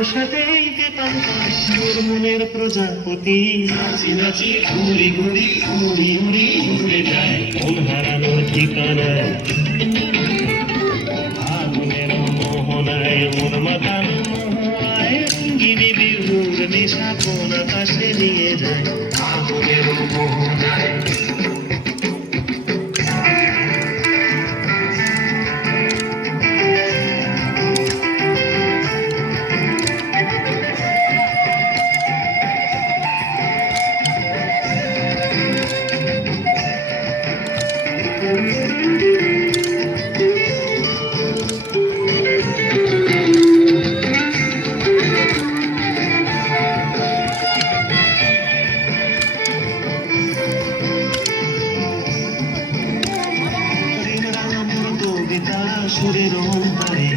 তোর সাথেই পেতাম তোর মনের প্রজাপতি নাচি নাচি ঘুরি ঘুরি উড়ি উড়ি উড়ে যায় মন হারানোর ঠিকানায় আগুনের মোহনায় মন মাতানো মোহনায় রঙ্গিনী বিহুর নেশা কোন আকাশে নিয়ে যায় আগুনের মোহনায় সুরের অন্তরে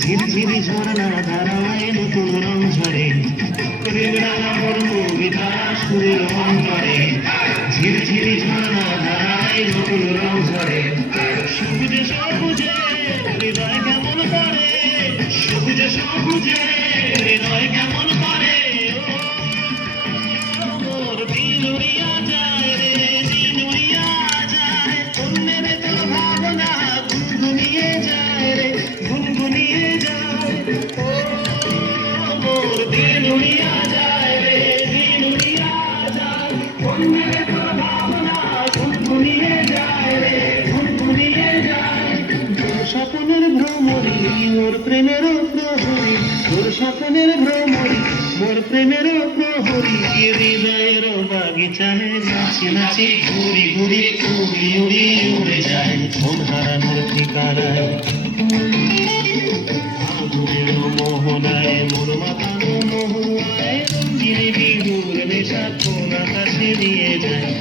ঝিরঝিরি ঝর্ণা ধারায় নতুন রং ঝরে কবিতা সুরের অন্তরে ঝিরঝিরি ঝর্ণা ধারায় নতুন রং ঝরে সবুজে সবুজে হৃদয় কেমন করে সবুজে সবুজে হৃদয় কেমন করে মোর দিন উড়িয়া যায় রে দিন উড়িয়া যায় অন্যের তোর ভাবনা গুনগুনিয়ে যায় রে গুনগুনিয়ে যায় মোর দিন উড়িয়া যায় রে দিন উড়িয়া যায় অন্যের তোর ভাবনা গুনগুনিয়ে যায় রে গুনগুনিয়ে যায় তোর স্বপ্নের ভ্রমরি মোর প্রেমের প্রহরী তোর স্বপ্নের ভ্রমরি মোর প্রেমের প্রহরী হৃদয়ের বাগিচায় নাচি নাচি ঘুরি ঘুরি উড়ি উড়ি উড়ে যায় মন হারানোর ঠিকানায় আগুনের মোহনায় মোর মাতানো মোহনায় রঙ্গিনী বিহুর নেশা কোন আকাশে নিয়ে যায়